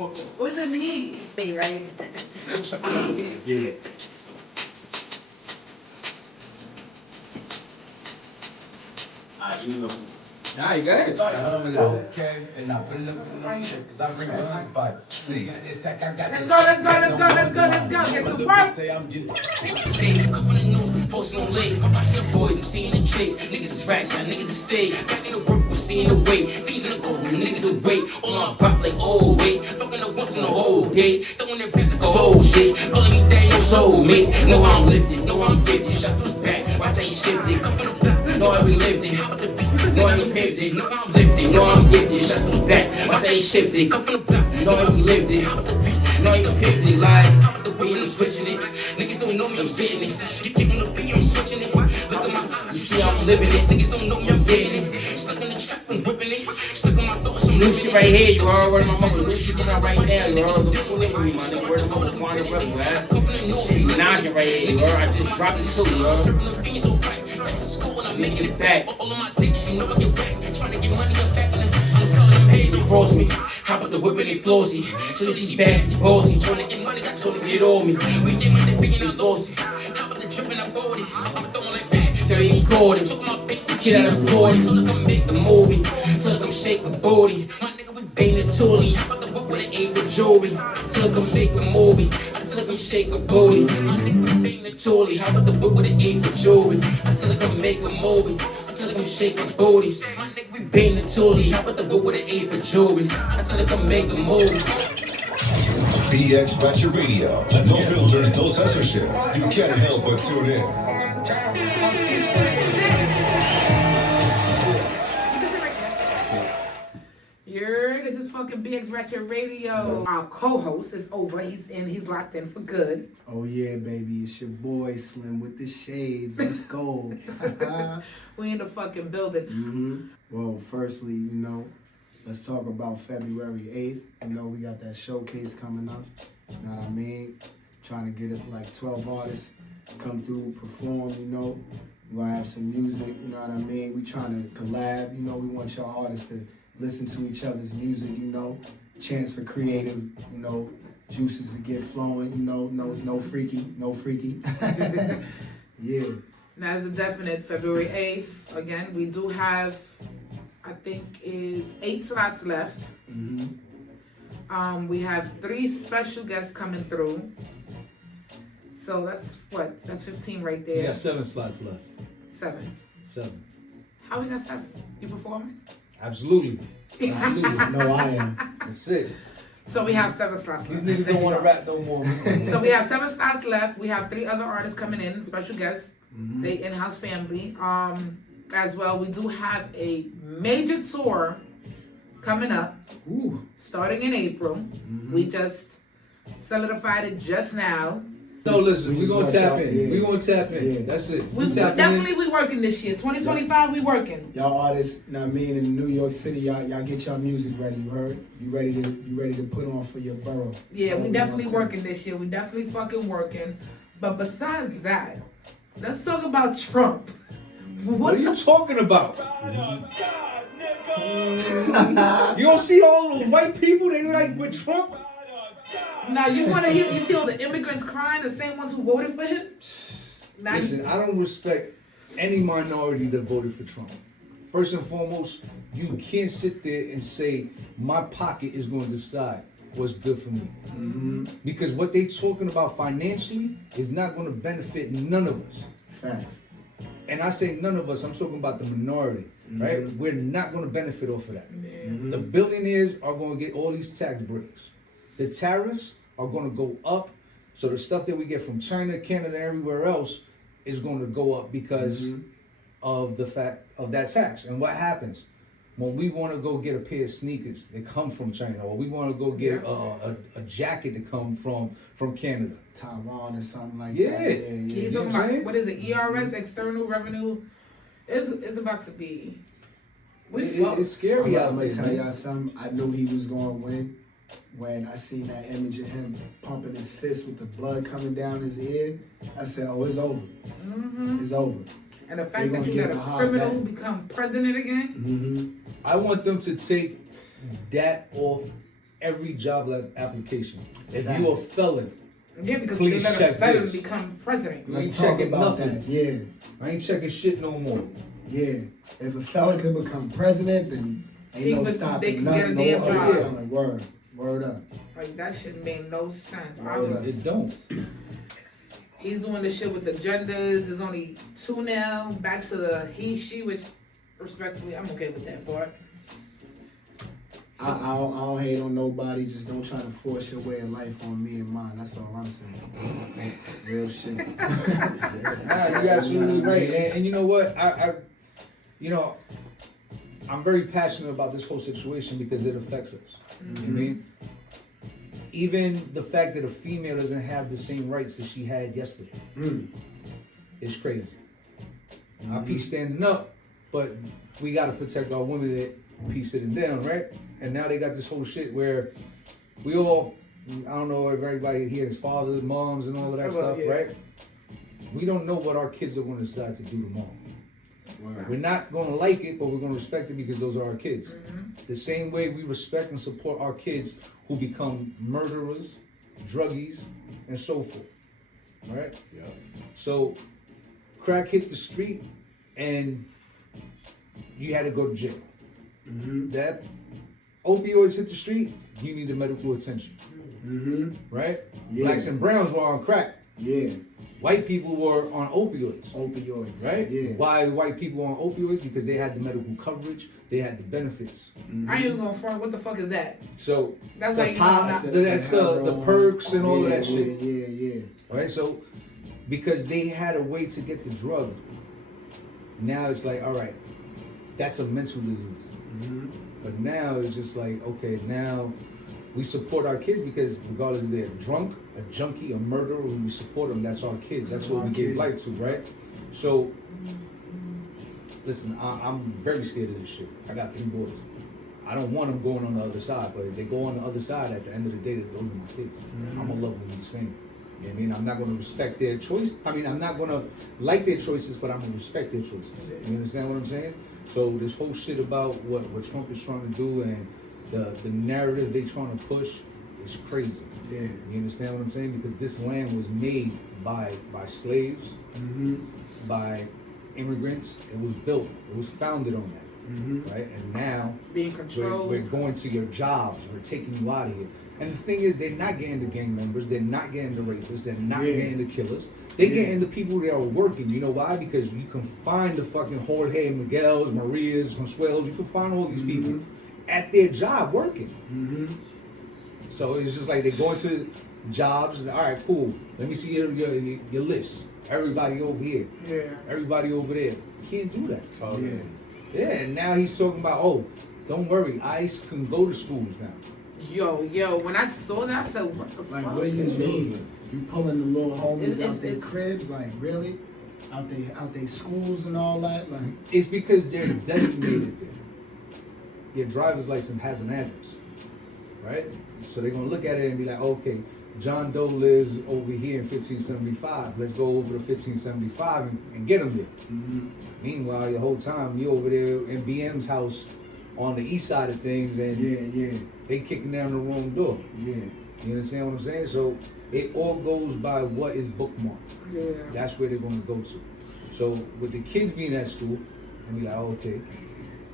What's it mean? Be right. Yeah. You know. Nah, you got it. Okay, and I put it up in the shit, cause I bring the bikes. See, it's like I got Let's go. Get the work. say I'm getting. They come from the news, posting on late. I'm watching the boys, I'm seeing the chase. Niggas is rats, y'all niggas is fake. Back in the work, we're seeing the way. Things in the cold, niggas away. On my block like, oh, wait. Fucking up once in a whole day. Throwing it back like a whole shit. Calling me daddy, no soul, mate. Know how I'm lifted, know how I'm gifted. Shot those back, watch how he shifted. Come from the block, know how we lived it. How about the beat? Know how he paved it. Know how I'm lifted, know how I'm gifted. Shot those back, watch how he shifted. Come from the block, know how we lived it. How about the beat? Know how he paved it. Like, how about the way I'm switching it? Niggas don't know me, I'm sitting it. You kick on the beat, I'm switching it. Look at my eyes, you see I'm living it. Niggas don't know me, I'm getting it. Stuck in the trap, I'm whipping it. Stuck in my thoughts, some new shit right here. You heard where my mother, this shit going on right now. You heard the fool with me, my nigga. Where the fuck the Quantum Rebel, man? She's knocking right here. You heard I just dropped it too, you heard. School and I'm making it back. All of my dicks, you know I get rest. Trying to get money up back in the I'm telling them haters don't cross me. How about the whip and they flossy? So she bad, she bossy. Trying to get money, I told her get on me. We get my dick and I lost it. How about the drip and I bought it? I'm throwing like Pat. Tell he called it. Took my big kid out of 40. Told her come make the movie. Told her come shake the booty. My nigga we bang the toolie. How about the whip with an A for jewelry? Told her come shake the movie. I tell her come shake the booty. My nigga we bang the toolie. How about the whip with an A for jewelry? I tell her come make a movie. I tell her come shake the booty. My nigga we bang the toolie. How about the whip with an A for jewelry? I tell her come make a movie. BX Ratchet Radio. No filters, no censorship. You can't help but tune in. This is fucking BX Ratchet Radio. Our co-host is over. He's locked in for good. Oh yeah, baby. It's your boy Slim with the shades. Let's go. We in the fucking building. Well, firstly, let's talk about February 8th. We got that showcase coming up. You know what I mean? Trying to get it like 12 artists come through, perform, We're gonna have some music, you know what I mean? We trying to collab, we want y'all artists to listen to each other's music, chance for creative, juices to get flowing, no freaky. Yeah. Now is a definite February 8th. Again, we do have, I think is 8 slots left. We have 3 special guests coming through. So that's what? That's 15 right there. We got 7 slots left. 7. 7. How we got 7? You performing? Absolutely. No, I am. That's it. So we have 7 slots left. These niggas don't want to rap no more. So we have 7 slots left. We have 3 other artists coming in, special guests. They in-house family. As well, we do have a major tour coming up. Starting in April. We just solidified it just now. No, listen, we're gonna tap in. We're gonna tap in. Yeah. That's it. We definitely we working this year. 2025, we working. Y'all artists, in New York City, y'all get y'all music ready. You heard? You ready to put on for your borough? Yeah, we definitely working this year. We definitely fucking working. But besides that, let's talk about Trump. What are you talking about? You don't see all those white people? They like with Trump. Now you want to hear? You see all the immigrants crying, the same ones who voted for him. Now listen, I don't respect any minority that voted for Trump. First and foremost, you can't sit there and say my pocket is going to decide what's good for me, because what they talking about financially is not going to benefit none of us. Facts. And I say none of us. I'm talking about the minority, right? We're not going to benefit off of that. The billionaires are going to get all these tax breaks. The tariffs are going to go up, so the stuff that we get from China, Canada, everywhere else is going to go up because of the fact of that tax. And what happens when we want to go get a pair of sneakers that come from China, or we want to go get a jacket that come from Canada, Taiwan, or something like that? Yeah. You talking about, what is it? ERS, external revenue. It's about to be. It's scary out there. I'm gonna tell y'all something. I knew he was gonna win when I seen that image of him pumping his fist with the blood coming down his ear. I said, "Oh, it's over. It's over." And the fact that you got a criminal who become president again. I want them to take that off every job application. If you're a felon, Yeah, because please they let a check felon this. become president. I Let's ain't talk checking about nothing. that. Yeah, I ain't checking shit no more. yeah. If a fella could become president, then He ain't no could- they stopping could nothing. get a damn No other job. felon. Word up. Like, that shit made no sense. It don't. He's doing this shit with the genders. There's only 2 now. Back to the he, she, which, respectfully, I'm okay with that part. I don't hate on nobody. Just don't try to force your way of life on me and mine. That's all I'm saying. Real shit. Nah, you're absolutely right. And you know what? I'm very passionate about this whole situation because it affects us. You know what I mean? Even the fact that a female doesn't have the same rights that she had yesterday is crazy. I peace standing up, but we gotta protect our women that peace sitting down, right? And now they got this whole shit where we all, I don't know if everybody here is fathers, moms, and all of that stuff, yeah. right? We don't know what our kids are gonna decide to do tomorrow. Word. We're not gonna like it, but we're gonna respect it because those are our kids. Mm-hmm. The same way we respect and support our kids who become murderers, druggies, and so forth. Right? Yeah. So, crack hit the street, and you had to go to jail. That opioids hit the street, you needed medical attention. Right? Yeah. Blacks and browns were on crack. Yeah. White people were on opioids. Opioids. Right? Yeah. Why white people on opioids? Because they had the medical coverage, they had the benefits. I ain't even gonna front. What the fuck is that? So That's the like pop, not- that's the perks and all of that shit. Yeah. Right? So because they had a way to get the drug, now it's like, all right, that's a mental disease. But now it's just like, okay, now we support our kids because regardless if they're drunk, a junkie, a murderer, we support them. That's our kids. That's what we give life to, right? So, listen, I'm very scared of this shit. I got 3 boys. I don't want them going on the other side, but if they go on the other side, at the end of the day, those are my kids. I'm gonna love them the same. You know what I mean? I'm not gonna respect their choice. I mean, I'm not gonna like their choices, but I'm gonna respect their choices. You understand what I'm saying? So this whole shit about what Trump is trying to do and the narrative they trying to push is crazy. Yeah. You understand what I'm saying? Because this land was made by slaves, by immigrants. It was built. It was founded on that, right? And now Being controlled. we're going to your jobs. We're taking you out of here. And the thing is, they're not getting the gang members. They're not getting the rapists. They're not getting the killers. They're getting the people that are working. You know why? Because you can find the fucking Jorge Miguel's, Maria's, Consuelos. You can find all these people at their job working. So it's just like they go into jobs. And, all right, cool. Let me see your list. Everybody over here. Yeah. Everybody over there. You can't do that. Yeah. Yeah, and now he's talking about, oh, don't worry, ICE can go to schools now. Yo, when I saw that, I said, what the Like, fuck? what do you mean? You pulling the little homies It's- out their it's- cribs? Like, really? Out they schools and all that? Like, It's because they're designated there. Your driver's license has an address, right? So they're gonna look at it and be like, okay, John Doe lives over here in 1575. Let's go over to 1575 and get him there. Meanwhile, the whole time you're over there in BM's house on the east side of things, and yeah. they kicking down the wrong door. Yeah. You understand what I'm saying? So it all goes by what is bookmarked. Yeah. That's where they're going to go to. So with the kids being at school, and be like, oh, okay,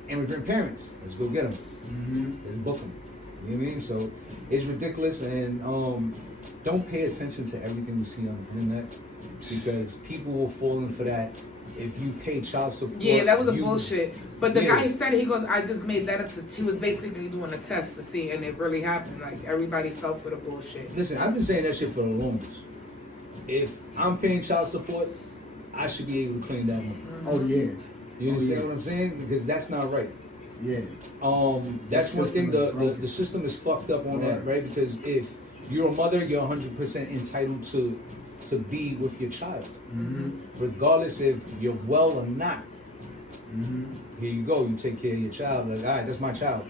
immigrant parents, let's go get them. Let's book them. You know what I mean? So it's ridiculous, and don't pay attention to everything you see on the internet because people will fall in for that. If you pay child support, Yeah, that was a bullshit. But the Yeah. guy said, he goes, I just made that up to, he was basically doing a test to see, and it really happened. Like, everybody fell for the bullshit. Listen, I've been saying that shit for the longest. If I'm paying child support, I should be able to claim that money. Oh yeah. You understand yeah. what I'm saying? Because that's not right. Yeah. That's The one thing. system is broken. The system is fucked up on that, right? Because if you're a mother, you're 100% entitled to be with your child, regardless if you're well or not. Here you go. You take care of your child. Like, all right, that's my child.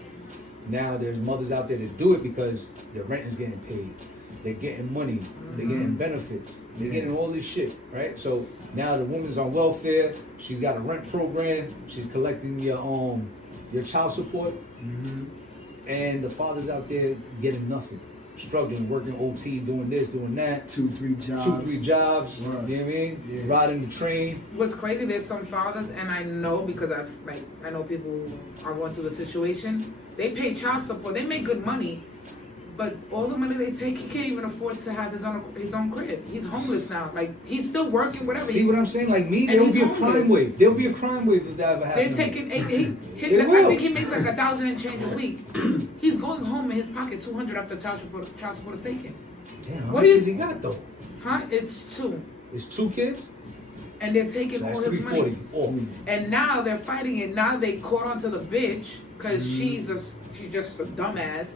Now there's mothers out there that do it because their rent is getting paid. They're getting money. They're getting benefits. They're getting all this shit, right? So now the woman's on welfare. She's got a rent program. She's collecting your child support. and the father's out there getting nothing, struggling, working OT, doing this, doing that, 2-3 jobs. 2-3 jobs. Right. You know what I mean? Yeah. Riding the train. What's crazy, there's some fathers, and I know because I know people who are going through the situation. They pay child support. They make good money, but all the money they take, he can't even afford to have his own crib. He's homeless now. Like he's still working, whatever. See what I'm saying? Like me, And there'll he's be a homeless. crime wave. There'll be a crime wave if that ever They're happens. taking. They I will. think he makes like 1,000 and change a week. He's going home in his pocket $200 after child support is taken. Damn, how What much do you- does he got though? Huh? It's 2, It's 2 kids. and they're taking So that's all his 340 money. off. And now they're fighting it. Now they caught onto the bitch because she's just a dumbass,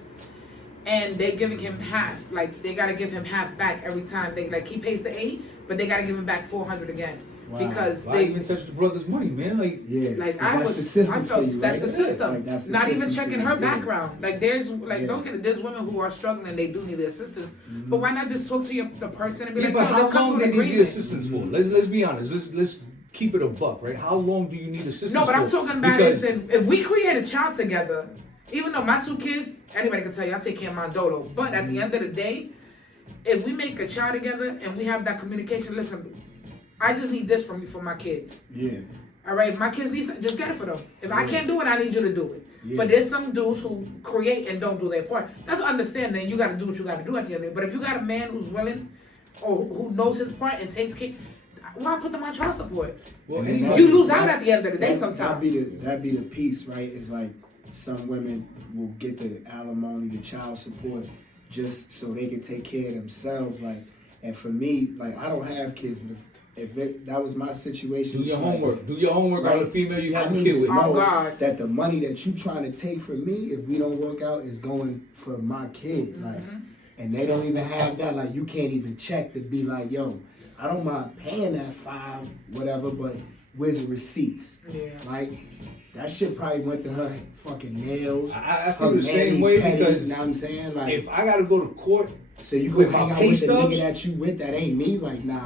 and they're giving him half. Like they gotta give him half back every time. He pays the 8, but they gotta give him back 400 again Wow. because Why even touch the brother's money, man? Like, Yeah. Like That's the system I felt for you, that's right? the system. Like, that's the Not system even checking for her you, background. Like there's Yeah. don't get it. There's women who are struggling. They do need the assistance. But why not just talk to the person and be yeah, like, but no, how let's come long to they an need the agreement. assistance for? Let's be honest. Let's keep it a buck, right? How long do you need assistance No, but for? I'm talking about Because if we create a child together, even though my 2 kids, anybody can tell you I take care of my dolo. But at the end of the day, if we make a child together and we have that communication, listen, I just need this from you for my kids. Yeah. All right, if my kids need something, just get it for them. If I can't do it, I need you to do it. Yeah. But there's some dudes who create and don't do their part. That's understanding. You got to do what you got to do at the end of it. But if you got a man who's willing or who knows his part and takes care, why put them on child support? well, And anyway, that- You lose out at the end of the day That'd sometimes. be the piece, right? It's like some women will get the alimony, the child support, just so they can take care of themselves. Like, and for me, like I don't have kids, but if that was my situation, do your it's like, homework. Do your homework on right? the female you have I a need kid to with. Oh, know God. that the money that you trying to take from me, if we don't work out, is going for my kid. Like, and they don't even have that. Like, you can't even check to be like, yo, I don't mind paying that $5, whatever, but where's the receipts? Yeah. Like, that shit probably went to her fucking nails. I feel her the same mani, way petty, because you know what I'm saying? Like, if I gotta go to court, so you with go hang my out pay with the stubs? nigga that you with that ain't me? Like, nah,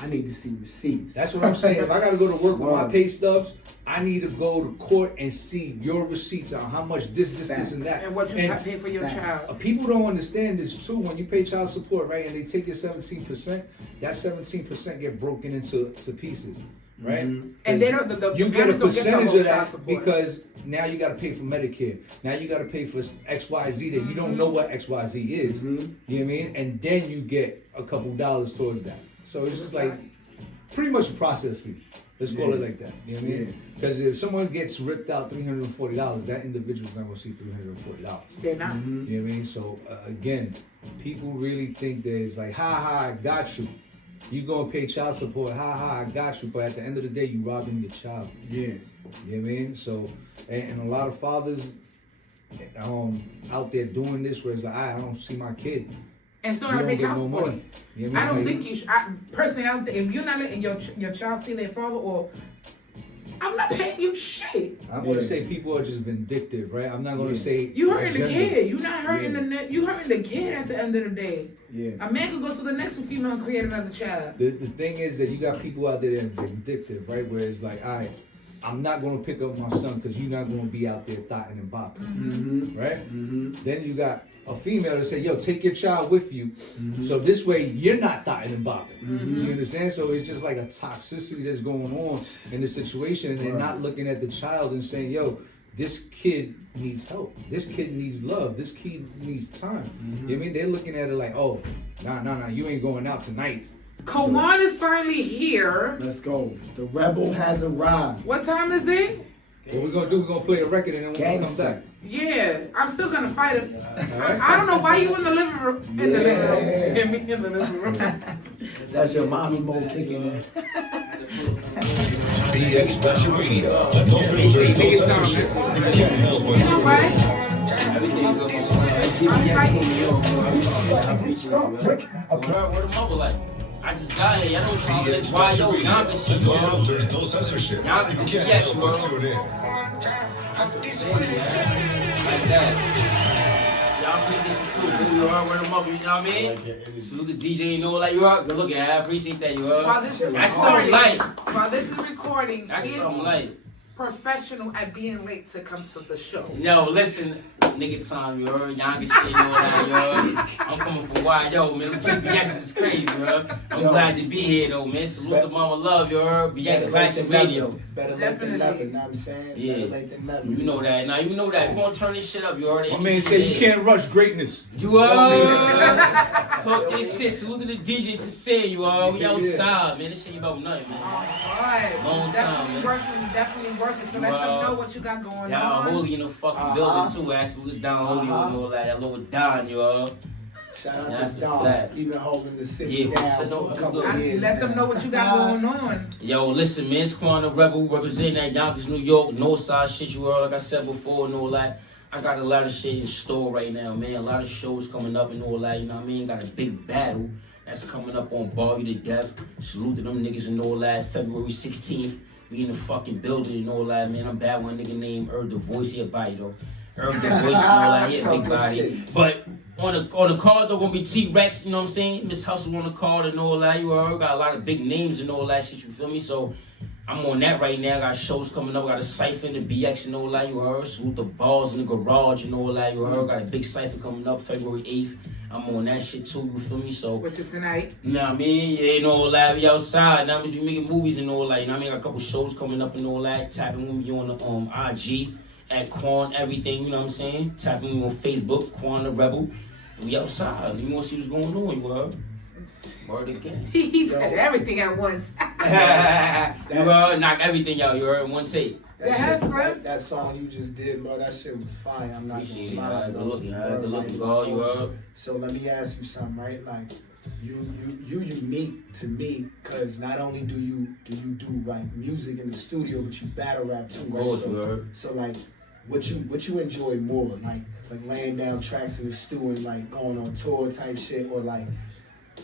I need to see receipts. that's what I'm saying. If I gotta go to work with my Word. pay stubs, I need to go to court and see your receipts on how much this, and that. And what you pay for your facts. child. People don't understand this too. When you pay child support, right, and they take your 17%, that 17% get broken into pieces, right? And they don't. You get a parents don't the percentage whole of child that support. because now you got to pay for Medicare. Now you got to pay for XYZ that you don't know what XYZ is. You know what I mean? And then you get a couple dollars towards that. So it's just like pretty much a process fee. Let's call it like that. You know what I mean? Because if someone gets ripped out $340, that individual's not going to see $340. They're not. You know what I mean? So again, people really think that it's like, ha, I got you. You gonna pay child support, ha, I got you. But at the end of the day, you robbing your child. Yeah. You know what I mean? So, and a lot of fathers out there doing this where it's like, I don't see my kid. And still You gotta don't pay get child no support. money. You know what I don't Like, think you should. Personally, I don't think if you're not letting your child see their father, or I'm not paying you shit. I'm gonna Yeah. say people are just vindictive, right? I'm not gonna Yeah. say You hurting the agenda. kid. You not hurting you hurting the kid at the end of the day. Yeah. A man could go to the next female and create another child. The thing is that you got people out there that are vindictive, right? Where it's like, all right, I'm not gonna pick up my son because you're not gonna be out there thotting and bopping, right? Then you got a female that say, yo, take your child with you, so this way you're not thotting and bopping. You understand? So it's just like a toxicity that's going on in the situation, and they're not looking at the child and saying, yo, this kid needs help. This kid needs love. This kid needs time. You know what I mean? They're looking at it like, oh, nah, you ain't going out tonight. Kawan is finally here. Let's go. The rebel has arrived. What time is it? What we're gonna do, we're gonna play a record and then we're gonna come Gangsta. back. Yeah, I'm still gonna fight him. I don't know why you in the living room. In the living room. In the living room. That's your mommy mode kicking in. BX Special Radio. No filters, no censorship. You can't help but You know tune what? in. Everything's I'm fighting. Where the mother like? I just got here. Y'all know what I'm BX saying? Why Special yo, Radio. y'all this shit, No bro. filters, no censorship. Y'all You this can't shit, help bro. but tune in. That's what I'm saying, man. Like that. Y'all appreciate you too, bro. You heard where the mother, you know what I mean? Salute the DJ, you know, like you are. Good looking, I appreciate that, you heard? While this is That's something recording, light. while this is recording, That's she is something light. professional at being late to come to the show. No, listen, nigga time, you heard? Youngest shit, you know that, you heard? I'm coming from YO, man. BS is crazy, you heard? I'm glad to be here, though, man. Salute to Mama Love, you heard? BX Ratchet Radio. Better late than never, you know what I'm saying? Yeah. Better late than never. You know that. Now, you know that. We're going to turn this shit up, you heard? My man said you can't rush greatness. You heard? Talk this shit. Salute to the DJs and say, you heard? We outside, man. This shit ain't about nothing, man. Alright. Long time, man. Definitely working. So let them know what you got going on. Down Holy in the fucking building, too. Actually, Down Holy with all that little Don, you heard? Shout out That's to a Don, fact. even holding the city Yeah, down for a couple of years. Let them know what you got going on. Yo, listen, man, it's Quan the Rebel representing that Yonkers, New York, Northside shit, you heard, like I said before, and all that. I got a lot of shit in store right now, man. A lot of shows coming up and all that, you know what I mean? Got a big battle that's coming up on Bar You to Death. Salute to them niggas and all that. February 16th, we in the fucking building and all that, man. I'm bad one nigga named The Voice, he a body, though. The Voice and all that, he a big body. But on the card, though, gonna be T-Rex, you know what I'm saying? Miss Hustle on the card and all that, you heard? Got a lot of big names and all that shit, you feel me? So I'm on that right now. Got shows coming up. Got a cypher in the BX and all that, you heard? Salute the balls in the garage and all that, you heard? Got a big cypher coming up February 8th. I'm on that shit too, you feel me? So, which is tonight. You know what I mean? Yeah, you know, all that. We outside. Now we making movies and all that. You know what I mean? Got a couple shows coming up and all that. Tapping with me on the IG at Quan Everything, you know what I'm saying? Tapping with me on Facebook, Quan the Rebel. And we outside. You want to see what's going on, you heard? Word again. He said everything at once. You heard? Knock everything out, you heard? One take. That song you just did, bro, that shit was fire. I'm not gonna lie. Good looking, girl, you heard? So let me ask you something, right? Like, you unique to me, cause not only do you do like music in the studio, but you battle rap too, right? So like, what you enjoy more, like laying down tracks in the stew and like going on tour type shit, or like,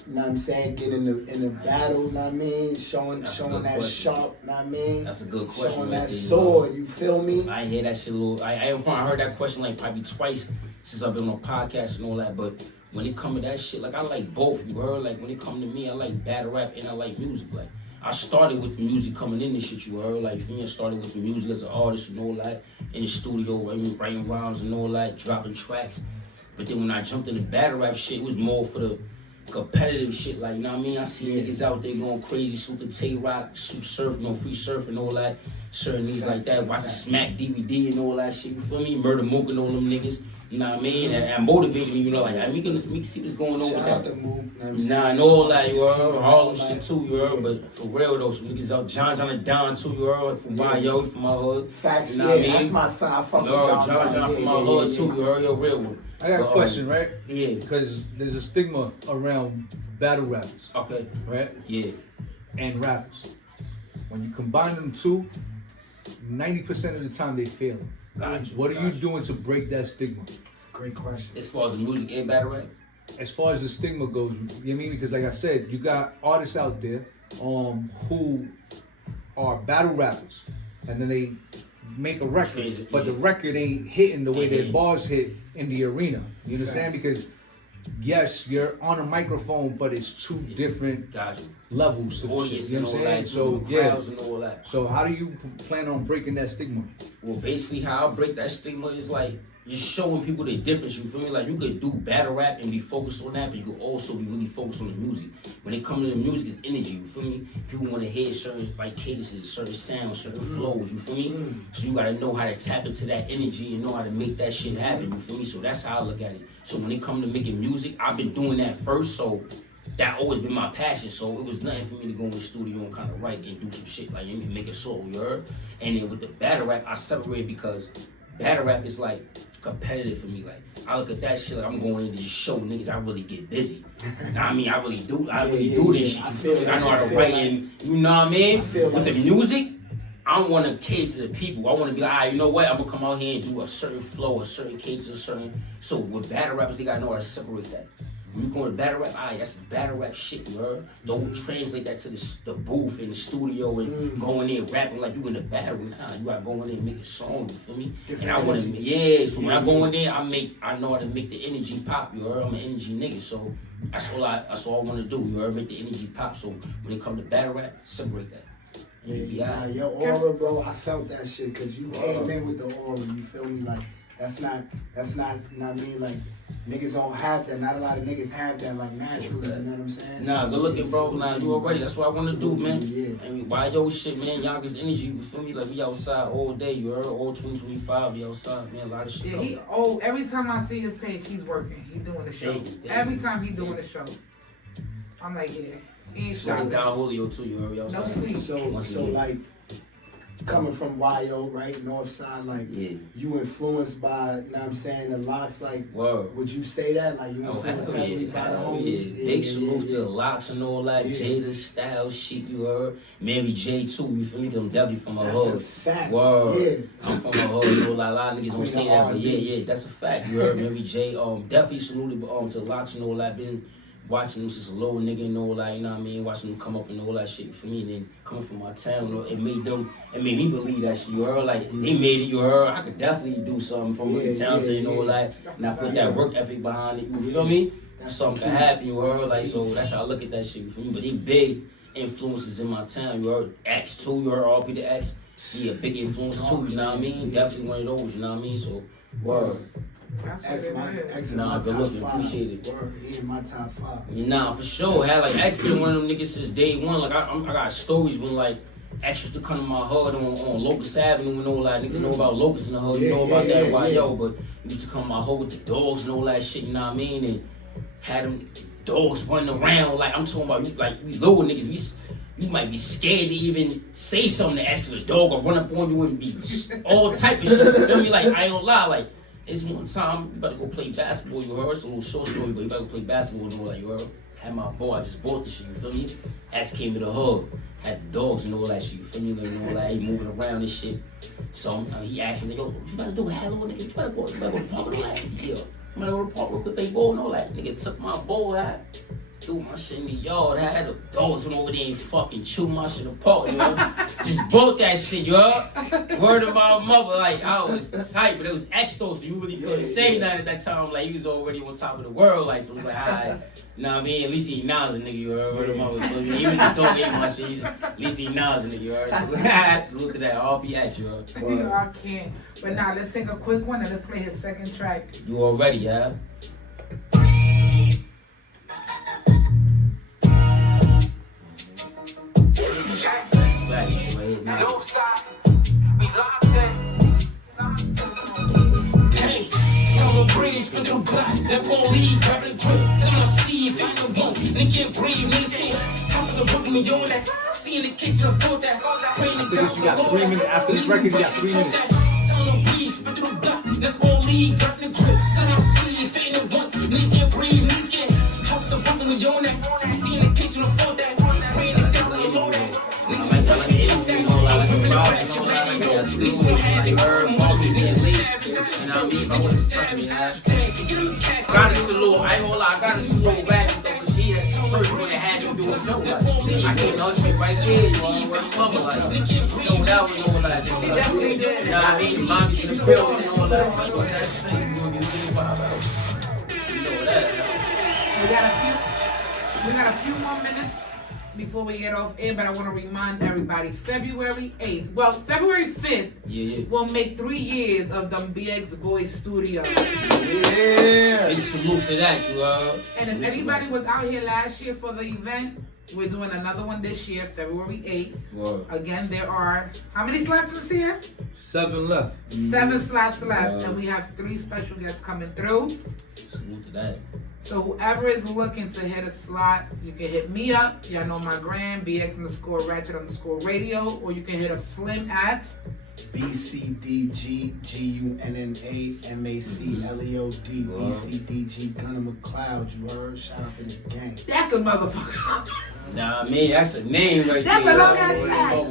you know what I'm saying, getting in the battle, you know what I mean, showing that sharp, you know what I mean. That's a good question. Showing that sword, you feel me? I hear that shit a little. I heard that question like probably twice since I've been on podcasts and all that, but when it come to that shit, like I like both, you heard? Like when it come to me, I like battle rap and I like music. Like I started with the music coming in this shit, you heard? Like for me, I started with the music as an artist and all that, in the studio, writing rhymes and all that, dropping tracks. But then when I jumped in the battle rap shit, it was more for the competitive shit, like, you know what I mean? I see niggas out there going crazy, Super Tay-Rock, Super Surfing, free surfing, all that, certain niggas like that, watching Smack DVD and all that shit, you feel me? Murder Mook and all them niggas, you know what I mean? And motivated me, you know, like, we can see what's going on with that. Shout out to Mook, Nah, I know all that, you heard? Harlem shit too, you heard? But for real though, some niggas out, John the Don too, you heard? From YO, from my hood. Facts, you know what I mean? That's my son, I fuck with John from my hood too, you heard? Yo, real one. I got a question, right? Yeah. Because there's a stigma around battle rappers. Okay. Right? Yeah. And rappers. When you combine them two, 90% of the time they fail. Gotcha. What are you doing to break that stigma? Great question. As far as the music and battle rap? As far as the stigma goes, you know what I mean? Because like I said, you got artists out there who are battle rappers, and then they make a record, but the record ain't hitting the way their bars hit in the arena. You understand? Because yes, you're on a microphone, but it's two different levels of shit. You know what I'm saying? So yeah. So how do you plan on breaking that stigma? Well, basically how I break that stigma is like just showing people the difference, you feel me? Like you could do battle rap and be focused on that, but you could also be really focused on the music. When it comes to the music, it's energy, you feel me? People want to hear certain like cadences, certain sounds, certain flows, you feel me? So you gotta know how to tap into that energy and know how to make that shit happen, you feel me? So that's how I look at it. So when it comes to making music, I've been doing that first, so that always been my passion. So it was nothing for me to go in the studio and kind of write and do some shit like make a song, you heard? And then with the battle rap, I separate because battle rap is like competitive for me. Like I look at that shit like I'm going in to just show niggas I really get busy. I mean, I really do this shit. You feel me? I know how to write and you know what I mean? With the music, I want to cater to the people. I want to be like, alright, you know what? I'm gonna come out here and do a certain flow, a certain cadence, a certain. So with battle rappers, they gotta know how to separate that. When you going to battle rap, that's battle rap shit, you heard? Don't translate that to the booth in the studio and go in there rapping like you in the battle. Nah, you gotta go in there and make a song, you feel me? And I wanna, so when I go in there, I know how to make the energy pop, you heard? I'm an energy nigga, so that's all I wanna do, you heard? Make the energy pop, so when it comes to battle rap, separate that. Yeah, your aura, bro, I felt that shit, cause you came in with the aura, you feel me? Like, That's not, you know what I mean? Like, niggas don't have that. Not a lot of niggas have that, like, naturally. You know what I'm saying? Nah, good looking, bro. Nah, you already. That's what I want to do, man. Yeah. And why yo shit, man? Youngest energy. You feel me? Like we outside all day. You heard? All 2025, we outside, man. A lot of shit. Yeah, every time I see his page, he's working. He's doing the show. Every time he's doing the show, I'm like, yeah, he ain't Slowing stopping. down Julio too. You heard? We outside. No sleep. So like, coming from YO, right, North Side, like, you influenced by, you know what I'm saying, the locks, like, Word. would you say that? Like, you influenced heavily by the homies? Big salute to the locks and all that. Jada style shit, you heard. Mary J too, you feel me? Them definitely from a hood. That's a fact. Word. Yeah. I'm from a hood, you know, like, a lot of niggas don't say that, but R&B. yeah, that's a fact. You heard Mary J. Definitely saluted to the locks and all that. Been watching them since a little nigga and all that, you know what I mean? Watching them come up and all that shit for me. And then coming from my town, you know, it made me believe that shit, you heard? Like, they made it, you heard? I could definitely do something from looking talented and all that. And I put that work ethic behind it, you feel me? Something can happen, you heard? Like, so that's how I look at that shit, you feel me? But they big influences in my town, you heard? X too, you heard? RP the X. Yeah, big influence too, you know what I mean? Definitely one of those, you know what I mean? So, word. X in Nah, my good top looking, 5. appreciate it. Word, he in my top 5. Nah, for sure. Had like X been one of them niggas since day one. Like I got stories when like X used to come to my hood on Locust Avenue and all that. Niggas know about Locust in the hood, you know about that YO, but he used to come to my hood with the dogs and all that shit, you know what I mean? And had them dogs running around. Like I'm talking about, we little niggas, you might be scared to even say something to X, 'cause the dog will run up on you and be all type of shit. You feel me? Like I ain't gonna lie, like. It's one time, you better go play basketball, you heard? It's a little short story, but you better go play basketball and all that, you heard? Had my boy, I just bought the shit, you feel me? Ass came to the hub, had the dogs and all that shit, you feel me? And all that, he moving around and shit. So he asked me, yo, what you better do? Hello, nigga, you better go to the park and all that. Yeah, you better go to the park real quick, they ball and all that. Nigga took my ball out. Threw my shit in the yard. I had the dogs went over there and fucking chew my shit apart, you know? Just broke that shit, you heard? Word of my mother, like, I was tight, but it was extra, so you really couldn't say nothing at that time. Like, he was already on top of the world, like, so it was like, alright. You know what I mean? At least he acknowledged a nigga, you heard? Word of mother. So, even if the dog ate my shit, at least he acknowledged a nigga, you heard? So, look at that, all be at you, heard? I can't. But now, let's take a quick one and let's play his second track. You already, yeah? Hey, summer breeze, spin through black. Left on lead, grab the grip. To my sleeve, ain't no once. Niggas can't breathe, niggas can't. How can the book me on that? Seeing the case, you thought that. Praying to God, You got 3 minutes. After this record, you got 3 minutes. Summer breeze, spin through black. Left on lead, grab the grip. To my sleeve, ain't no once. Niggas can't breathe, niggas can't. How can the book me on that? Seeing the case, you thought that. Praying to God, you know that. Niggas can't breathe, Gotta salute, I ain't gonna lie, I gotta salute back though, cause she that's the first one that had to do a show. Like, I came out shit right there, you know, public, like, showed out and all that. She definitely did. You know what I mean? Mommy in the building and all that. You know that shit, you gonna be a vibe out. You know that. We got a few more minutes before we get off air, but I want to remind everybody, February 8th, well, February 5th, we'll make 3 years of them BX Boys Studio. Yeah. Big salute to that, you And if anybody was out here last year for the event, we're doing another one this year, February 8th. Word. Again, there are, how many slots this year? 7 left. 7 slots left, and we have 3 special guests coming through. Salute to that. So whoever is looking to hit a slot, you can hit me up. Y'all know my gram, BX_Ratchet_radio, or you can hit up Slim at BCDGGUNNAMACLEOD. BCDG Gunner McLeod, you heard? Shout out to the gang. That's a motherfucker. Nah, man, that's a name right That's there. a long ass tag.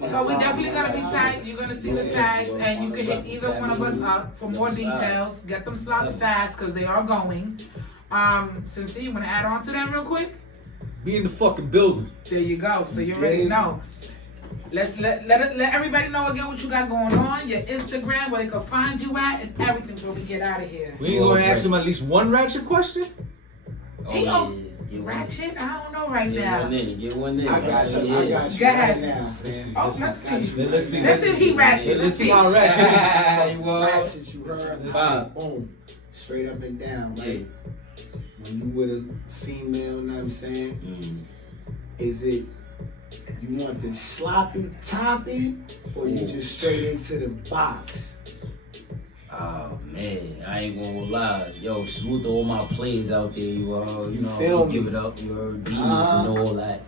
tag. So we definitely gonna be tagged. You're gonna see the tags, and you can hit either one of us up for more details. Get them slots fast because they are going. Sincere, you wanna add on to that real quick? Be in the fucking building. There you go. So you already know. Let's let everybody know again what you got going on, your Instagram, where they can find you at, and everything before we get out of here. We ain't gonna ask him at least one ratchet question? Oh, yeah. Ratchet? I don't know right Get now. one in. Get one in. I got you. I got you Go ahead. right now, fam. Oh, let's see. Let's see. Let's see if he ratchet. Let's see how ratchet. Hey, well, Ratchet, you heard? Bob. Boom. Straight up and down, right? Yeah. When you with a female, know what I'm saying? Is it you want the sloppy toppy or you just straight into the box? Oh man, I ain't gonna lie. Yo, salute to all my players out there. You know, feel me? give it up. You heard demons and all that.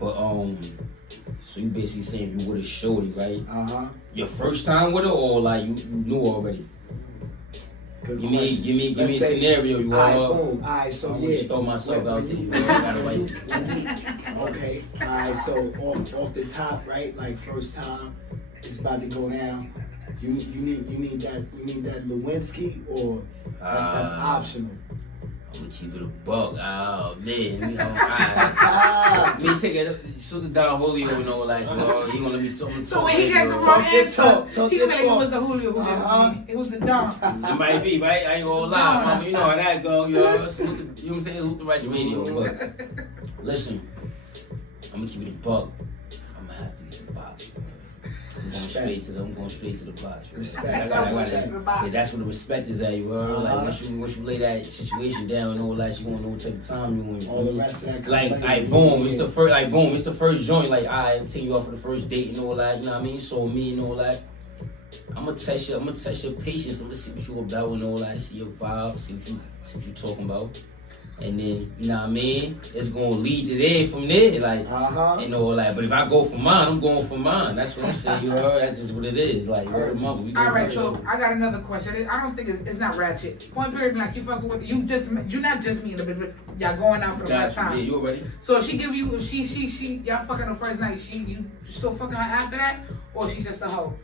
But so you basically saying you with a shorty, right? Your first time with her, or like you knew already? Good Give me a Let's say- scenario. You Alright, boom. Alright, so I'm yeah. gonna throw myself out there. You know, I gotta like. Okay. Alright, so off the top, right? Like first time, it's about to go down. You need that Lewinsky or that's optional. I'm gonna keep it a buck. Oh man, you know, me take it. Shoot the Don Julio, you know, like he gonna let me talk. So when he got the wrong Talk your answer, talk, he your think it was talk. the Julio who did it. It was the Don. It might be, right? I ain't gonna lie, mama. You know how that go, yo. So, you know what I'm saying? Who's the right radio? But listen, I'm gonna keep it a buck. I'm gonna have to get the box. I'm going straight to the box. Respect. I gotta, yeah, that's where the respect is at, you heard? Like once you lay that situation down and all that, you gonna know what type of time you want. All the rest of that. Like boom, it's the first. Like boom, it's the first joint. Like I'm taking you out for the first date and all that. You know what I mean? So me and all that. I'm gonna test your patience. I'm gonna see what you about and all that. See your vibe. See what you talking about. And then, you know what I mean? It's gonna lead to there from there, like, you know, like. But if I go for mine, I'm going for mine. That's what I'm saying. You heard? That's just what it is. Like, word of mouth. All right, so I got another question. I don't think it's not ratchet. Point period, like you fucking with you're not just meeting, but y'all going out for the first time. Yeah, you already. So if she give you, if she, y'all fucking the first night. You still fucking her after that, or she just a hoe?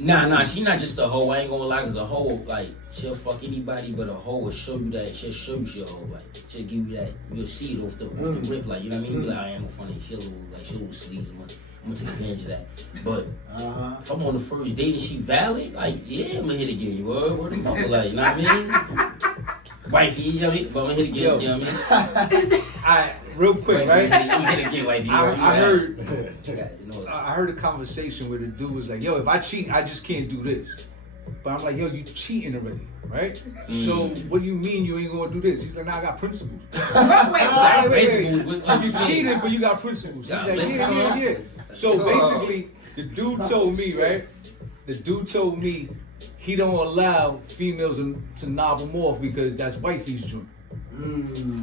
Nah, she not just a hoe. I ain't gonna lie, cause a hoe, like, she'll fuck anybody, but a hoe will show you that. She'll show you she a hoe. Like, she'll give you that. You'll see it off the rip, like, you know what I mean? Be like, I ain't no funny. She'll sleaze money. I'm gonna take advantage of that. But if I'm on the first date and she valid, like, yeah, I'm gonna hit again. Word of mouth, like, you know what I mean? Wifey, you know what I mean? But I'm gonna hit again, you know what I mean? Alright, real quick, Wifey, right? I'm gonna hit again, wifey. I heard a conversation where the dude was like, yo, if I cheat, I just can't do this. But I'm like, yo, you cheating already, right? So what do you mean you ain't gonna do this? He's like, nah, I got principles. Wait. You cheated, but you got principles. He's like, yeah. So basically, the dude told me, right? The dude told me he don't allow females to knob him off because that's wifey's joint.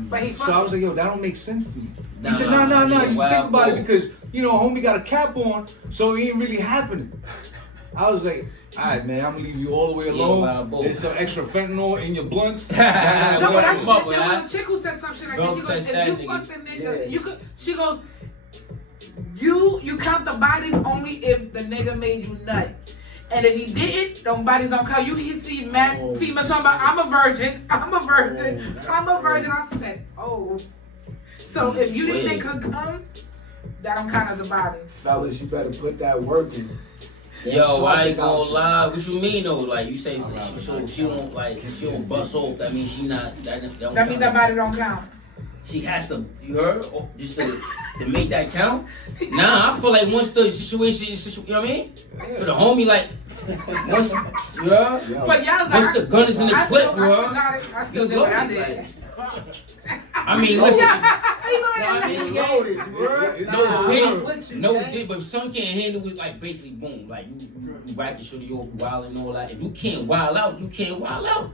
But he So I was like, yo, that don't make sense to me. Nah, He said, no, yeah, you think wow, about bro. it because, you know, homie got a cap on, so it ain't really happening. I was like, all right, man, I'm gonna leave you all the way alone. wow, bro. There's some extra fentanyl in your blunts. No, but there Come up with was that. a chick who said some shit like Don't this. She goes, touch that if you nigga. fuck the nigga, you could. She goes, you count the bodies only if the nigga made you nut. And if he didn't, them bodies don't count. You can see mad females talking about, I'm a virgin. I said, oh. So if you didn't make her come, that don't count as a body. Fellas, you better put that work in. Yo, I ain't gonna lie. What you mean though? Like you say, she won't bust off. That means she not. That That means that body don't count. She has to. You heard? Just to make that count. Nah, I feel like once the situation, you know what I mean? For the homie, like once, you heard? But y'all Once the gun is in the clip, you I still heard? got it. I still did what I did. I mean, listen. No dick, but if son can't handle it, like basically boom, like you whack the shorty off, wild and all that. If you can't wild out, you can't wild out.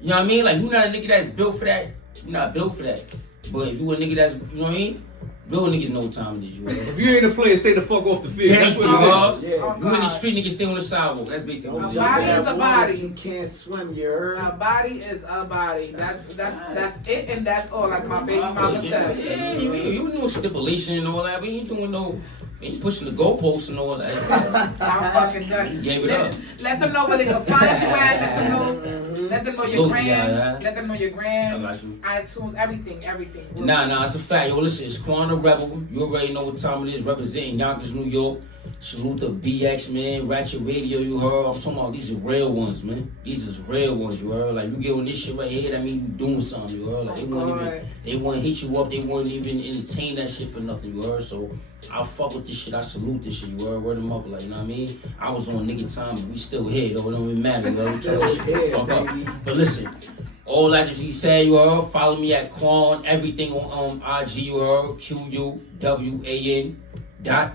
You know what I mean? Like you not a nigga that's built for that. You're not built for that. But if you a nigga that's, you know what I mean? Real niggas know what time it is. You If you ain't a player, stay the fuck off the field. That's what it is. Yeah. You in the street, niggas stay on the sidewalk. That's basically Don't what it jump body in is that a water body. if you can't swim, you heard? A body is a body. That's it, and that's all. Like my baby mama said. Yeah, you know stipulation and all that, but you ain't doing no, you ain't pushing the goalposts and all that. I'm fucking done. Gave it up. Let them know where they can find you at. Let Let them know your Salute, gram. yeah. Let them know your gram. I got you. iTunes, everything. Nah, it's a fact. Yo, listen, it's Quan the Rebel. You already know what time it is. Representing Yonkers, New York. Salute to BX, man. Ratchet Radio, you heard. I'm talking about these are real ones, man. These is real ones, you heard. Like, you get on this shit right here, that mean you doing something, you heard. Like, they wouldn't hit you up. They wouldn't even entertain that shit for nothing, you heard. So, I fuck with this shit. I salute this shit, you heard. Word them up, like, you know what I mean? I was on nigga time, but we still here, though. It don't even matter, you know. Fuck up. But listen. All that he said, you heard. Follow me at Quan. Everything on IG, you heard. QUWAN.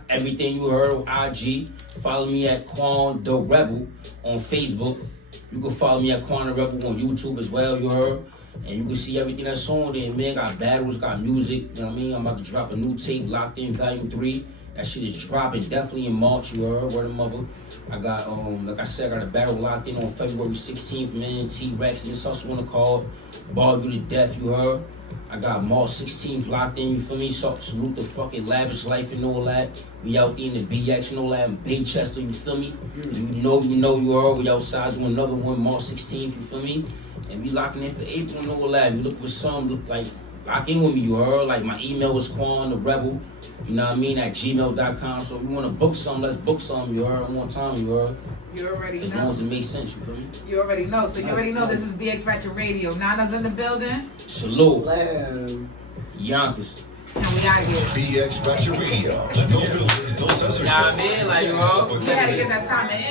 Everything you heard on IG. Follow me at Quan the Rebel on Facebook. You can follow me at Quan the Rebel on YouTube as well, you heard. And you can see everything that's on there, man. Got battles, got music, you know what I mean? I'm about to drop a new tape, Locked In Volume 3. That shit is dropping definitely in March, you heard. Word of mother. I got, like I said, I got a battle locked in on February 16th, man. T-Rex and this also wanna call it. Ball You to Death, you heard. I got March 16th locked in, you feel me? So, salute the fucking Lavish Life and all that. We out there in the BX and all that in Baychester, you feel me? You know, you heard. We outside doing another one March 16th, you feel me? And we locking in for April and all that. You look for some, look like, lock in with me, you heard. Like, my email is Quan the Rebel, you know what I mean, at gmail.com. So if you want to book something, let's book something, you heard. One more time, you heard. You already As know. long as it makes sense, you feel me? You already know. So you already know this is BX Ratchet Radio. Nana's in the building. Salute. Slam. Yonkers. And we out here. BX Ratchet Radio. No filters, no censorship. Nah, man, like, bro. We had to get that time in.